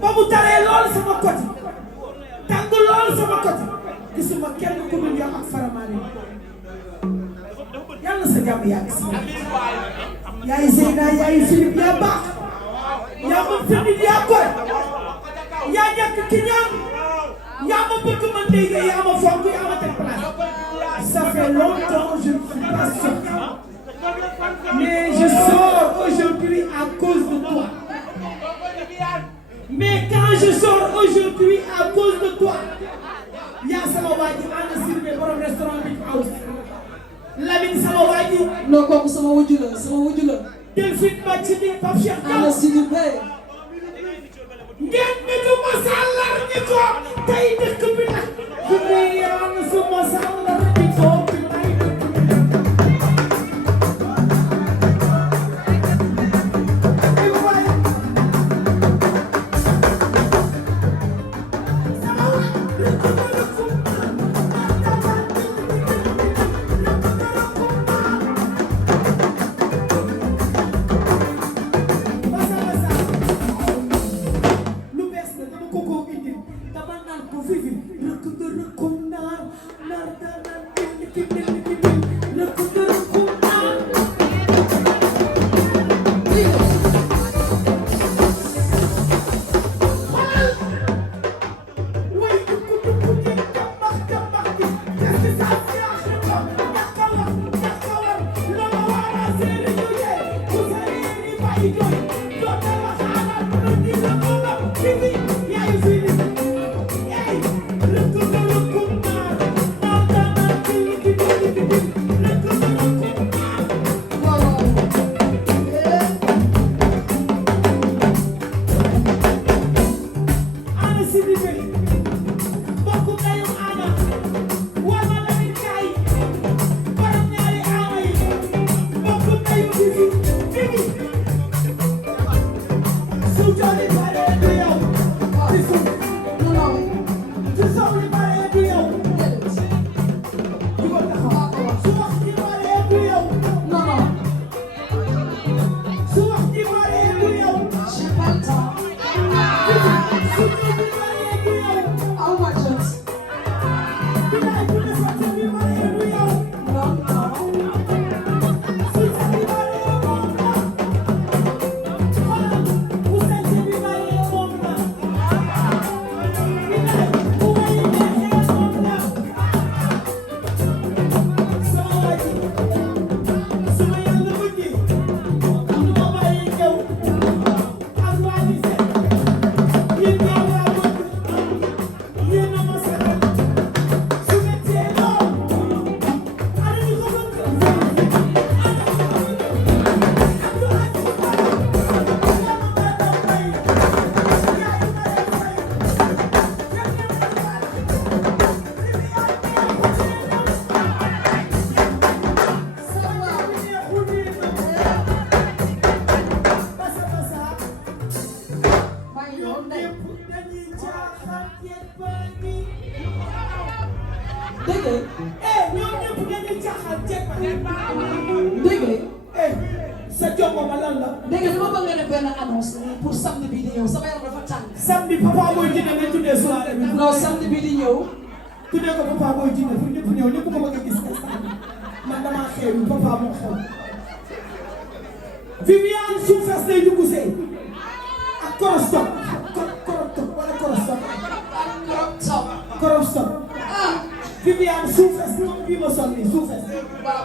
ba mu taree lool sama côté tàng lool sama côté gisuma kenn ku dul yow ak Faramare yàlla sa jàmm yàgg si yaay Zeyna yaay Philippe yaa baax yaa ma fenit yaa koy yaa ñàkk ki ñaan yaa ma bëgg man dégg yaa ma fonk yaa ma teg place ça fait longtemps je ne suis pas sorti mais je sors aujourd'hui à cause de toi mais quand je sors aujourd'hui à cause de toi yaa sama waa ji ana sirbe borom restaurant bi house Lamine sama waa ji non kooku sama wujju la Delphine Bàcc ni Pape Cheikh ana Sidibé ngeen ni du ma sàllar ñi ko tey dëkk bi nag su ne yaa na su ma sàllar ñi ko bi tey dëkk bi ay waay sama waa samedi papa mooy jinne nañ tuddee soirée bi non samedi bi di ñëw tuddee ko papa mooy jinne pour ñëpp ñëw ñëpp ko bëgg a gis man damaa xew papa moo xew Viviane Soufes lay dugg see ak korostop wala korostop Viviane Soufes moom bii ma sol nii Soufes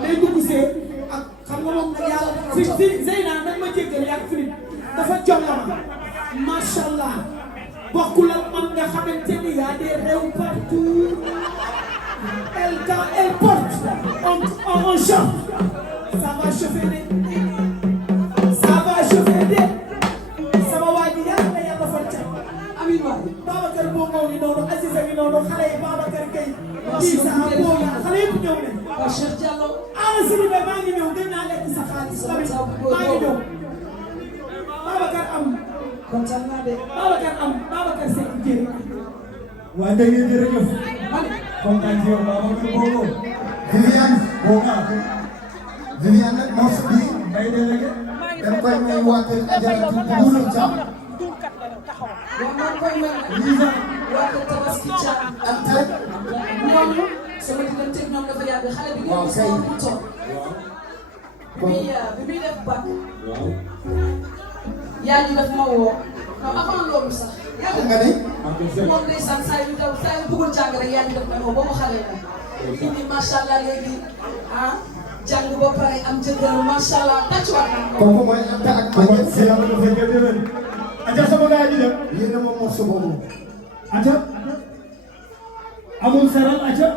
lay dugg see ak xam nga moom yàlla fi Zeyna nag ma jéggal yaa Philippe dafa jongama macha allah bokkul ak man nga xamante ni y a des réew partout elle porte on chante ça va chauffer de sama waa ji yàlla na yàlla fal ca amiin waay Babacar Bongo ngi noonu Aziza ngi noonu xale yi Babacar Gueye Issa Boya xale yëpp ñëw nañ Cheikh Diallo Ana Sidibé maa ngi ñëw gën naa lekk sa xaalis maa ngi ñëw Babacar am kontaan naa de Babacar Seck Dieng. waa dégg ngeen jërëjëf. kontaan ci yow Babacar Bongo. Viviane Bonga. Viviane nag morceau bi may délégué. dañ koy may waa kër Ajaratu Boussa Thiam. waaw maa ngi koy may nag. Lisa. waa kër Tabaski Thiam. ak tey. ñooñu sama diggante ñoom dafa yàgg xale bi ngeen gis ko mu toog. bi muy def bac. yaa ñu def ma woo. non avant loolu sax. yàlla nga ne. moom ndeysaan saa yu daw saa yu bëggul jàng rek yaa ñu def ma woo ba mu xale la. indi macha allah léegi jàng ba pare am jëkkër macha allah tàccuwaat naa ko. kooku mooy Anta ak Maguette si yàlla dafa fekkee déwén. Aja sama gars yi dem. yéen a moom morceau boobu. Aja. amul seral aja.